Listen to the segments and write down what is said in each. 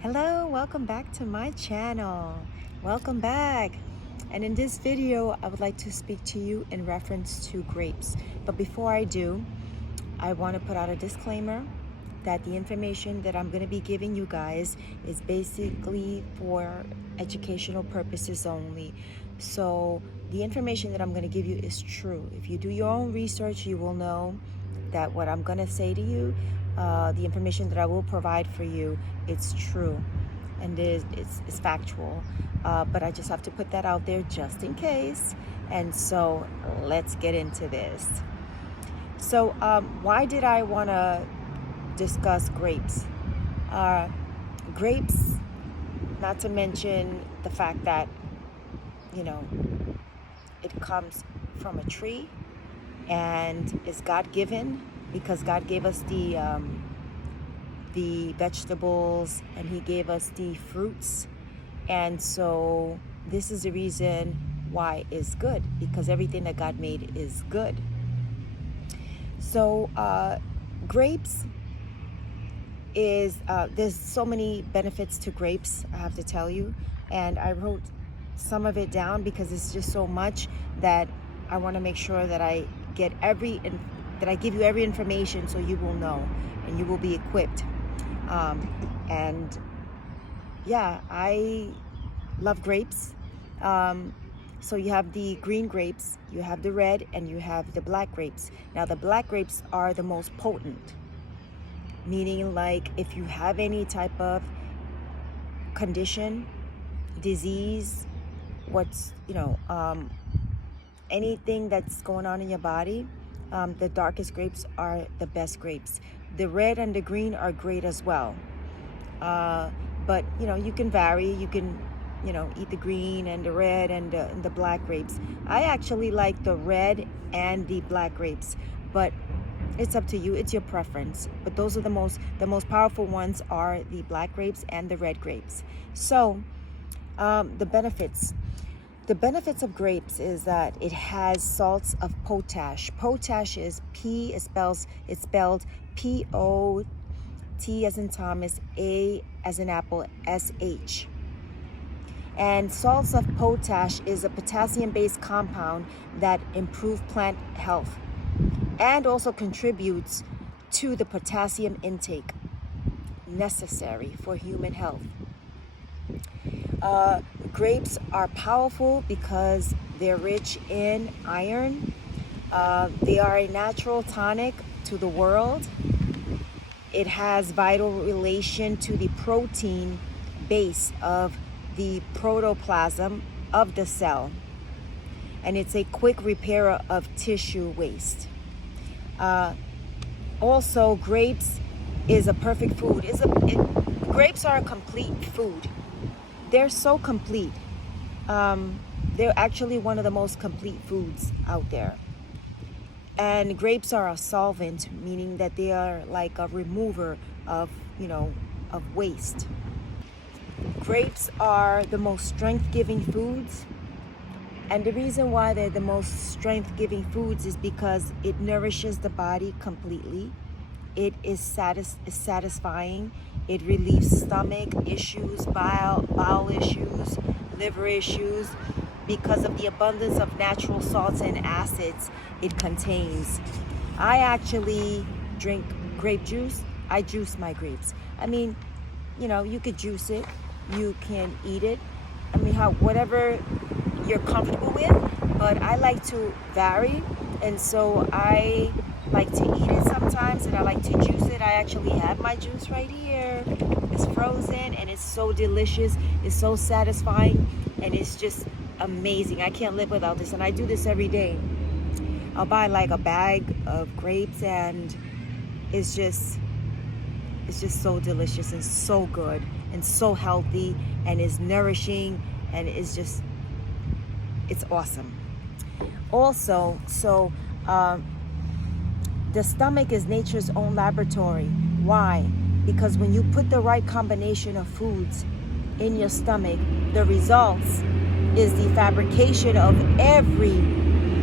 Hello, welcome back to my channel. Welcome back. And in this video, I would like to speak to you in reference to grapes. But before I do, I want to put out a disclaimer that the information that I'm going to be giving you guys is basically for educational purposes only. So the information that I'm going to give you is true. If you do your own research, you will know that what I'm going to say to you, the information that I will provide for you, it's true and it's factual. But I just have to put that out there just in case. And so let's get into this. So why did I want to discuss grapes? Grapes, not to mention the fact that, it comes from a tree and is God-given because God gave us the vegetables and He gave us the fruits. And so this is the reason why it's good, because everything that God made is good. So grapes is, there's so many benefits to grapes, I have to tell you. And I wrote some of it down because it's just so much that I want to make sure that I get that I give you every information so you will know and you will be equipped. And yeah, I love grapes. So you have the green grapes, you have the red, and you have the black grapes. Now the black grapes are the most potent, meaning like if you have any type of condition, disease, anything that's going on in your body, the darkest grapes are the best grapes. The red and the green are great as well. But you can vary. You can eat the green and the red and the black grapes. I actually like the red and the black grapes, but it's up to you. It's your preference. But those are the most powerful ones are the black grapes and the red grapes. So the benefits of grapes is that it has salts of potash. Potash is it's spelled P-O-T as in Thomas, A as in apple, S-H. And salts of potash is a potassium-based compound that improves plant health and also contributes to the potassium intake necessary for human health. Grapes are powerful because they're rich in iron. They are a natural tonic to the world. It has vital relation to the protein base of the protoplasm of the cell. And it's a quick repairer of tissue waste. Also, grapes is a perfect food. Grapes are a complete food. They're so complete. They're actually one of the most complete foods out there. And grapes are a solvent, meaning that they are like a remover of waste. Grapes are the most strength-giving foods. And the reason why they're the most strength-giving foods is because it nourishes the body completely. It is satisfying. It relieves stomach issues, bowel issues, liver issues, because of the abundance of natural salts and acids it contains. I actually drink grape juice. I juice my grapes. I mean, you could juice it. You can eat it. I mean, whatever you're comfortable with, but I like to vary, and so I like to eat it sometimes, and I like to juice it. I actually have my juice right here. It's frozen, and it's so delicious. It's so satisfying, and it's just amazing. I can't live without this, and I do this every day. I'll buy like a bag of grapes, and it's just so delicious and so good and so healthy and is nourishing, and it's awesome. Also, the stomach is nature's own laboratory. Why? Because when you put the right combination of foods in your stomach, the results is the fabrication of every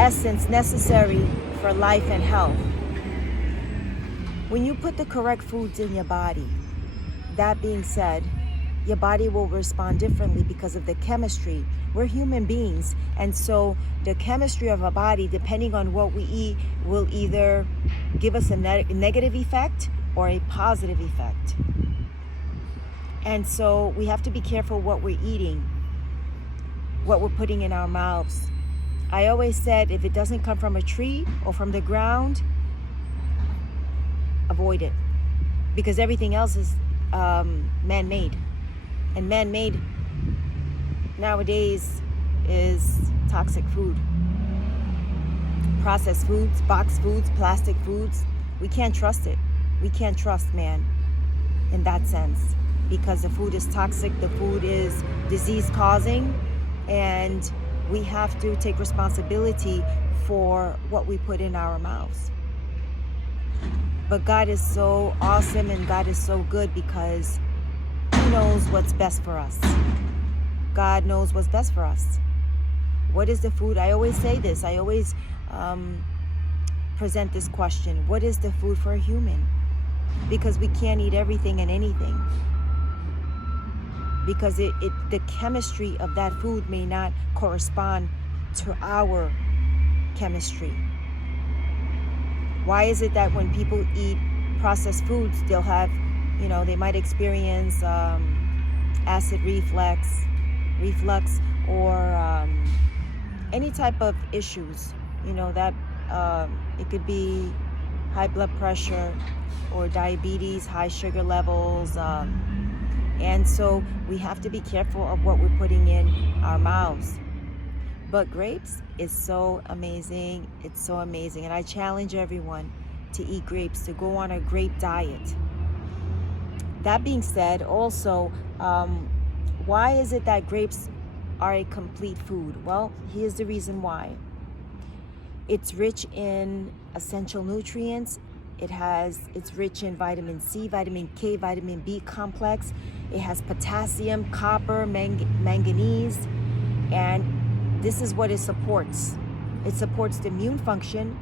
essence necessary for life and health. When you put the correct foods in your body, that being said, your body will respond differently because of the chemistry. We're human beings, and so the chemistry of our body, depending on what we eat, will either give us a negative effect or a positive effect. And so we have to be careful what we're eating, what we're putting in our mouths. I always said, if it doesn't come from a tree or from the ground, avoid it, because everything else is man-made. And man-made nowadays is toxic food. Processed foods, boxed foods, plastic foods. We can't trust it. We can't trust man in that sense, because the food is toxic, the food is disease-causing, and we have to take responsibility for what we put in our mouths. But God is so awesome and God is so good because He knows what's best for us. God knows what's best for us. What is the food? I always say this. I always present this question. What is the food for a human? Because we can't eat everything and anything. Because the chemistry of that food may not correspond to our chemistry. Why is it that when people eat processed foods, they'll have, they might experience acid reflux, or any type of issues, that it could be high blood pressure or diabetes, high sugar levels, and so we have to be careful of what we're putting in our mouths. But grapes is so amazing. It's so amazing. And I challenge everyone to eat grapes, to go on a grape diet. That being said, also, why is it that grapes are a complete food? Well, here's the reason why. It's rich in essential nutrients. It's rich in vitamin C, vitamin K, vitamin B complex. It has potassium, copper, manganese, and this is what it supports. It supports the immune function,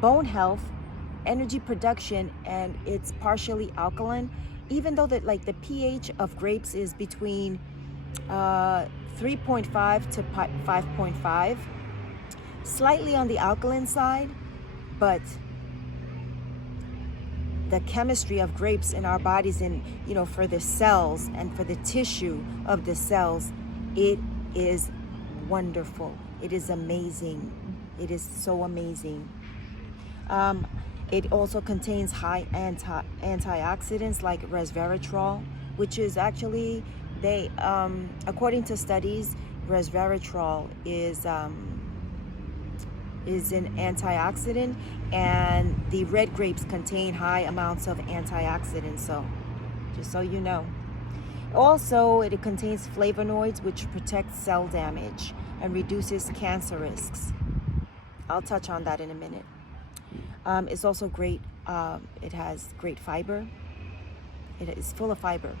bone health, energy production, and it's partially alkaline. Even though the pH of grapes is between 3.5 to 5.5, slightly on the alkaline side, but the chemistry of grapes in our bodies, and for the cells and for the tissue of the cells, it is wonderful. It is amazing. It is so amazing. It also contains high antioxidants like resveratrol, which is actually, according to studies, resveratrol is an antioxidant, and the red grapes contain high amounts of antioxidants. So, just so you know. Also, it contains flavonoids, which protect cell damage and reduces cancer risks. I'll touch on that in a minute. It's also great. It has great fiber. It is full of fiber.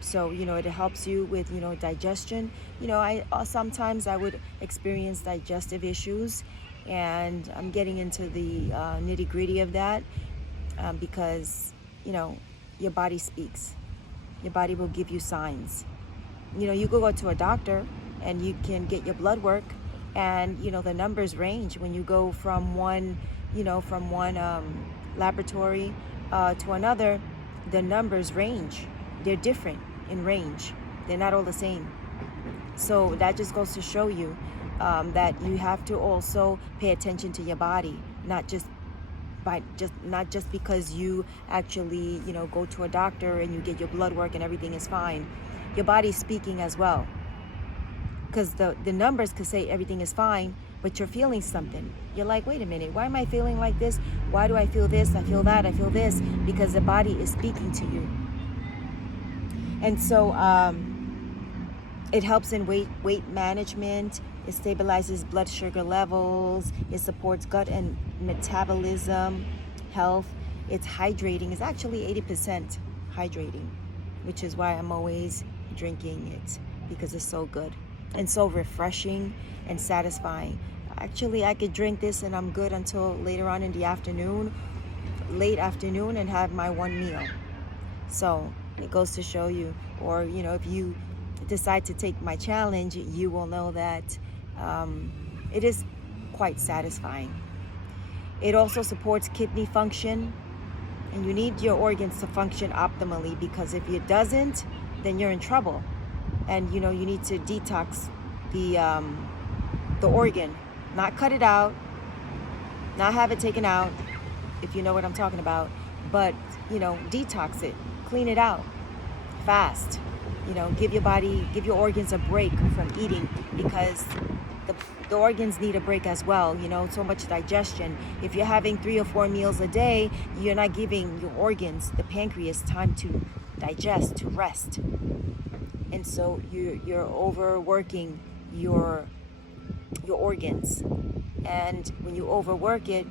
So, it helps you with, digestion. Sometimes I would experience digestive issues, and I'm getting into the nitty-gritty of that because, your body speaks. Your body will give you signs. You go to a doctor and you can get your blood work, and the numbers range. When you go from one laboratory to another, the numbers range. They're different in range. They're not all the same. So that just goes to show you that you have to also pay attention to your body, not just because you actually go to a doctor and you get your blood work and everything is fine. Your body's speaking as well, because the numbers could say everything is fine, but you're feeling something. You're like, wait a minute, why am I feeling like this? Why do I feel this? I feel that, I feel this, because the body is speaking to you. And so it helps in weight management. It stabilizes blood sugar levels. It supports gut and metabolism health. It's hydrating. It's actually 80% hydrating, which is why I'm always drinking it, because it's so good and so refreshing and satisfying. Actually, I could drink this and I'm good until later on in the late afternoon, and have my one meal. So It goes to show you, or if you decide to take my challenge, you will know that it is quite satisfying. It also supports kidney function, and you need your organs to function optimally, because if it doesn't, then you're in trouble. And you need to detox the organ, not cut it out, not have it taken out, if you know what I'm talking about, but detox it, clean it out fast. Give your organs a break from eating, because the organs need a break as well. So much digestion. If you're having 3 or 4 meals a day, you're not giving your organs, the pancreas, time to digest, to rest. And so you're overworking your organs. And when you overwork it,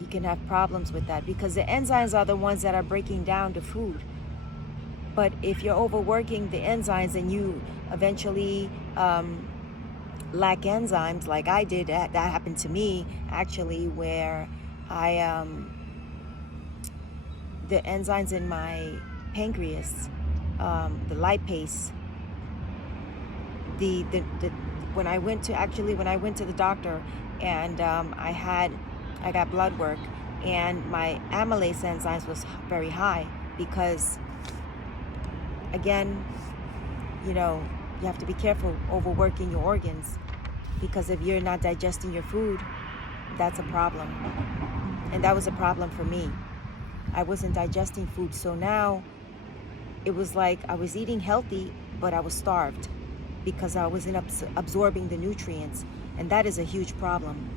you can have problems with that, because the enzymes are the ones that are breaking down the food. But if you're overworking the enzymes, and you eventually lack enzymes, like I did, that happened to me actually, where the enzymes in my pancreas, the lipase, when I went to the doctor, and I got blood work, and my amylase enzymes was very high, because again, you have to be careful overworking your organs, because if you're not digesting your food, that's a problem. And that was a problem for me. I wasn't digesting food, so now it was like I was eating healthy, but I was starved, because I wasn't absorbing the nutrients, and that is a huge problem.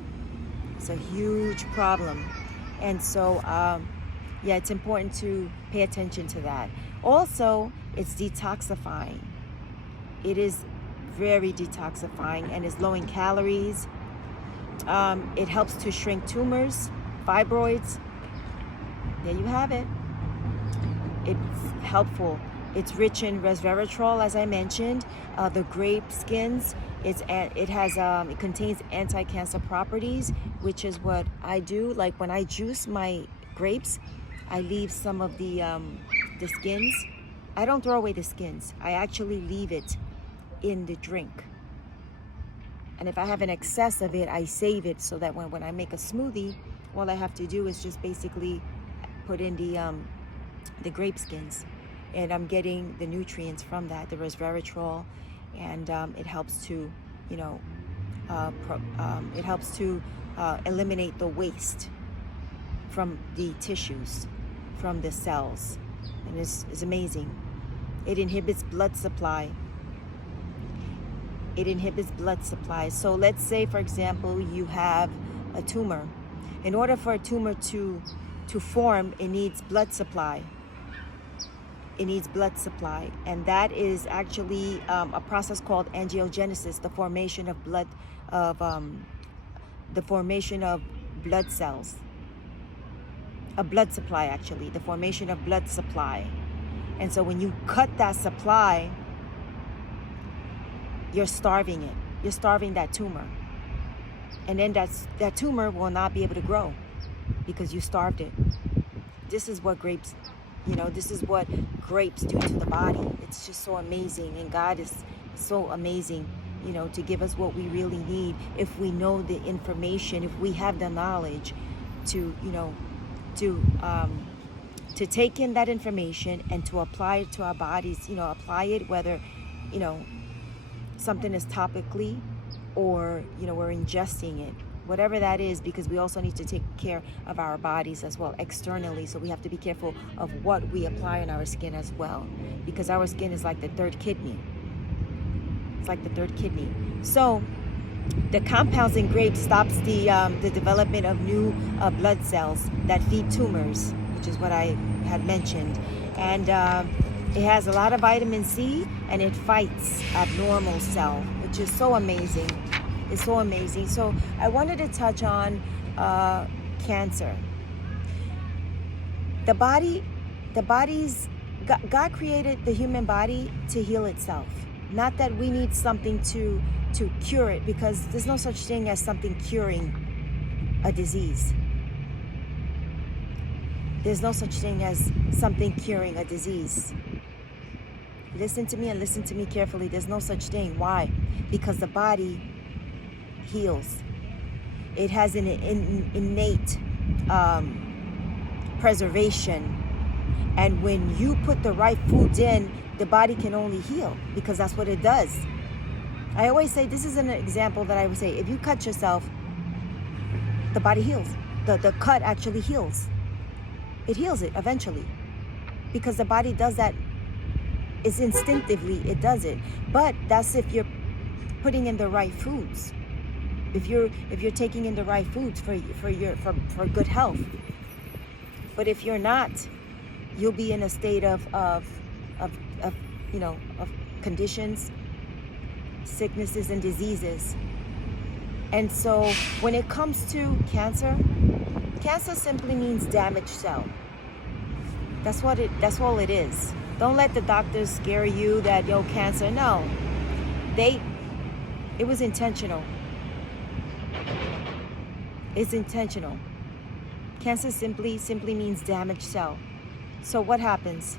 It's a huge problem. And so it's important to pay attention to that. Also, it's detoxifying. It is very detoxifying, and is low in calories. It helps to shrink tumors, fibroids. There you have it. It's helpful. It's rich in resveratrol, as I mentioned. The grape skins, it contains anti-cancer properties, which is what I do. Like when I juice my grapes, I leave some of the skins. I don't throw away the skins. I actually leave it in the drink. And if I have an excess of it, I save it, so that when I make a smoothie, all I have to do is just basically put in the grape skins, and I'm getting the nutrients from that, the resveratrol, and it helps to, eliminate the waste from the tissues, from the cells, and it's amazing. It inhibits blood supply. So let's say, for example, you have a tumor. In order for a tumor to form, it needs blood supply. And that is actually a process called angiogenesis, the formation of blood cells, a blood supply, actually, the formation of blood supply. And so when you cut that supply, you're starving it. You're starving that tumor. And then that tumor will not be able to grow, because you starved it. This is what grapes do to the body. It's just so amazing. And God is so amazing, to give us what we really need, if we know the information, if we have the knowledge to take in that information and to apply it to our bodies. Apply it whether something is topically, or we're ingesting it, whatever that is, because we also need to take care of our bodies as well externally. So we have to be careful of what we apply on our skin as well, because our skin is like the third kidney. So the compounds in grapes stops the development of new blood cells that feed tumors, which is what I had mentioned. And it has a lot of vitamin C, and it fights abnormal cell, which is so amazing. It's so amazing. So I wanted to touch on cancer. God created the human body to heal itself. Not that we need something to cure it, because there's no such thing as something curing a disease. There's no such thing as something curing a disease. Listen to me and listen to me carefully. There's no such thing. Why? Because the body heals. It has an innate preservation. And when you put the right foods in, the body can only heal, because that's what it does. I always say, this is an example that I would say, if you cut yourself, the body heals. The cut actually heals. It heals it eventually, because the body does that. It's instinctively, it does it. But that's if you're putting in the right foods. If you're taking in the right foods for good health. But if you're not, you'll be in a state of conditions, sicknesses and diseases. And so when it comes to cancer, cancer simply means damaged cell. That's all it is. Don't let the doctors scare you that, cancer. No. It was intentional. It's intentional. Cancer simply means damaged cell. So what happens?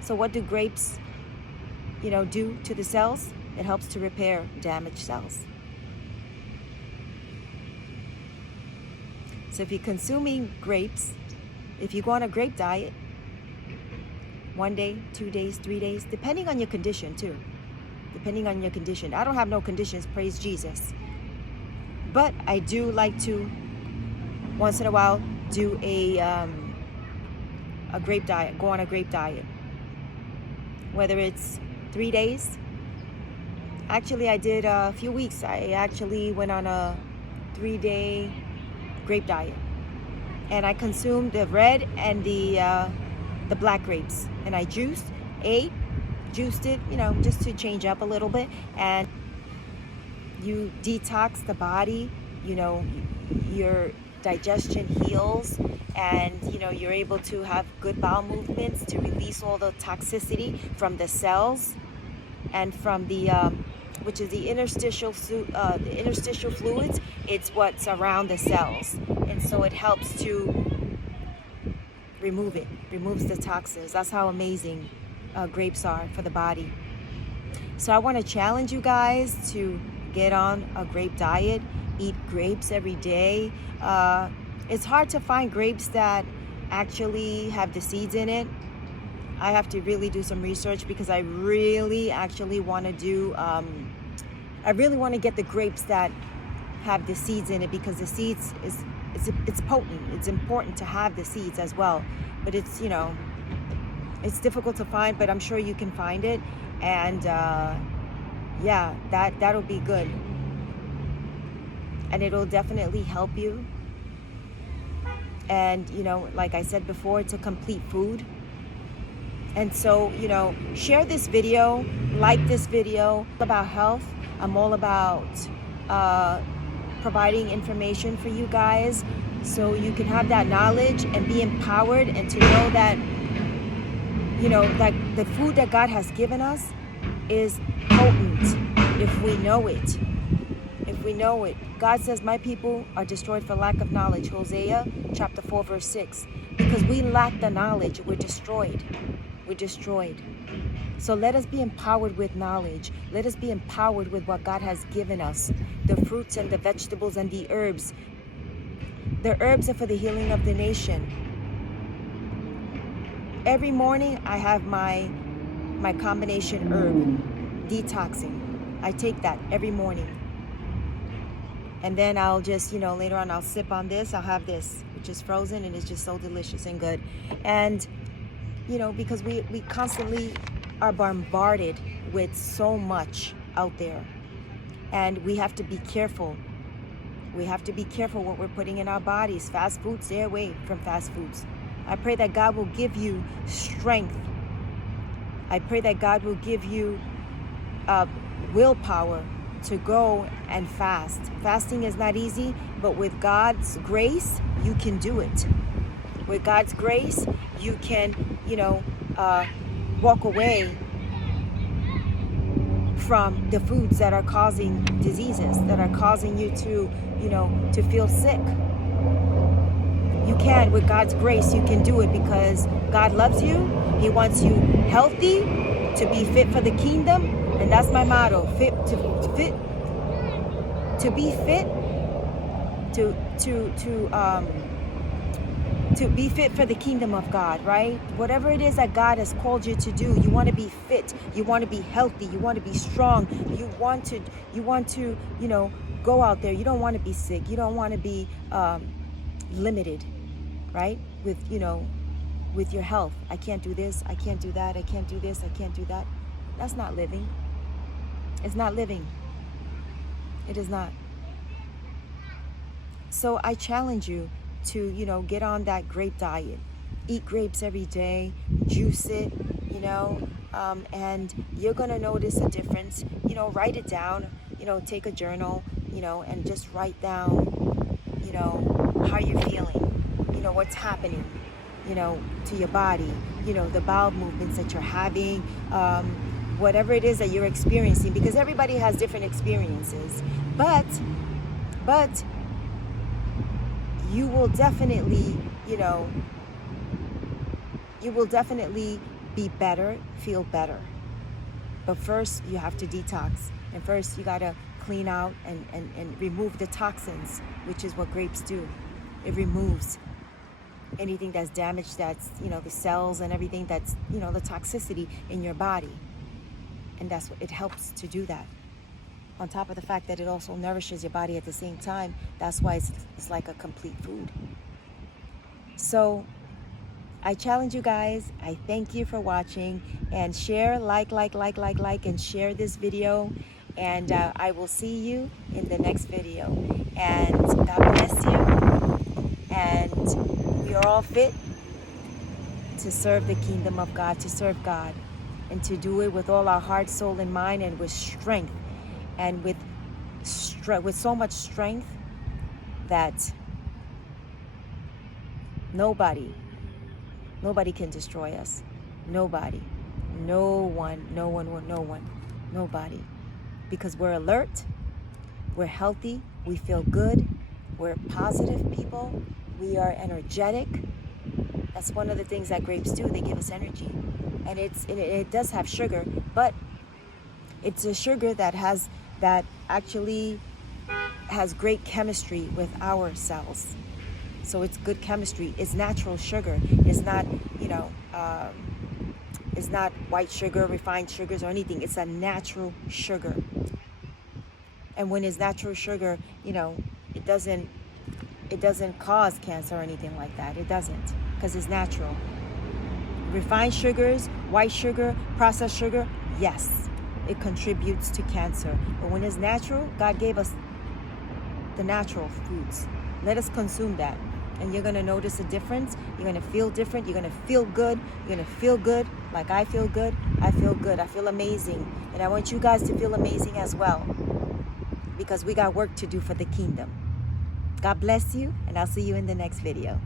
So what do grapes, do to the cells? It helps to repair damaged cells. So if you're consuming grapes, if you go on a grape diet, 1 day, 2 days, 3 days, depending on your condition too. Depending on your condition. I don't have no conditions, praise Jesus. But I do like to, once in a while, do a grape diet, go on a grape diet. Whether it's 3 days. Actually, I did a few weeks. I actually went on a 3-day grape diet. And I consumed the red and the black grapes. And I juiced it, just to change up a little bit. And you detox the body, your digestion heals, and you're able to have good bowel movements to release all the toxicity from the cells and from the which is the interstitial fluids. It's what's around the cells, and so it helps to removes the toxins. That's how amazing grapes are for the body. So I want to challenge you guys to get on a grape diet, eat grapes every day. It's hard to find grapes that actually have the seeds in it. I have to really do some research, because I really actually want to do, I really want to get the grapes that have the seeds in it, because the seeds it's potent. It's important to have the seeds as well. But it's, it's difficult to find, but I'm sure you can find it. And yeah, that'll be good. And it'll definitely help you. And, like I said before, it's a complete food. And so, share this video, like this video about health. I'm all about providing information for you guys so you can have that knowledge and be empowered, and to know that, that the food that God has given us is potent if we know it. If we know it. God says, my people are destroyed for lack of knowledge. Hosea chapter 4 verse 6. Because we lack the knowledge, we're destroyed. We're destroyed. So let us be empowered with knowledge. Let us be empowered with what God has given us. The fruits and the vegetables and the herbs. The herbs are for the healing of the nation. Every morning I have my combination herb, detoxing. I take that every morning. And then I'll just, later on I'll sip on this. I'll have this, which is frozen, and it's just so delicious and good. And, because we constantly are bombarded with so much out there. And we have to be careful. We have to be careful what we're putting in our bodies. Fast food, stay away from fast foods. I pray that God will give you strength. I pray that God will give you willpower to go and fast. Fasting is not easy, but with God's grace, you can do it. With God's grace, you can, walk away from the foods that are causing diseases, that are causing you to, to feel sick. You can, with God's grace, you can do it because God loves you. He wants you healthy, to be fit for the kingdom. And that's my motto, to be fit, to be fit for the kingdom of God, right? Whatever it is that God has called you to do, you want to be fit, you want to be healthy, you want to be strong, you want to, go out there. You don't want to be sick. You don't want to be limited, right? With your health. I can't do this, I can't do that, I can't do this, I can't do that. That's not living. It's not living. It is not. So I challenge you to, get on that grape diet. Eat grapes every day, juice it, and you're going to notice a difference. Write it down, take a journal, and just write down, how you're feeling, what's happening, to your body, the bowel movements that you're having, whatever it is that you're experiencing, because everybody has different experiences. But you will definitely, be better, feel better. But first you have to detox. And first you got to clean out and remove the toxins, which is what grapes do. It removes anything that's damaged, that's, the cells and everything that's, the toxicity in your body. And that's what it helps to do that. On top of the fact that it also nourishes your body at the same time. That's why it's like a complete food. So I challenge you guys. I thank you for watching, and share, like, and share this video. And I will see you in the next video. And God bless you. And we are all fit to serve the kingdom of God, to serve God, and to do it with all our heart, soul, and mind, and with strength. And with so much strength that nobody can destroy us. Nobody. No one. Nobody. Because we're alert, we're healthy, we feel good, we're positive people, we are energetic. That's one of the things that grapes do. They give us energy. And it does have sugar, but it's a sugar that actually has great chemistry with our cells. So it's good chemistry. It's natural sugar. It's not, it's not white sugar, refined sugars, or anything. It's a natural sugar. And when it's natural sugar, it doesn't cause cancer or anything like that. It doesn't, because it's natural. Refined sugars, white sugar, processed sugar, yes, it contributes to cancer. But when it's natural, God gave us the natural foods. Let us consume that. And you're going to notice a difference. You're going to feel different. You're going to feel good. You're going to feel good like I feel good. I feel good. I feel amazing. And I want you guys to feel amazing as well, because we got work to do for the kingdom. God bless you, and I'll see you in the next video.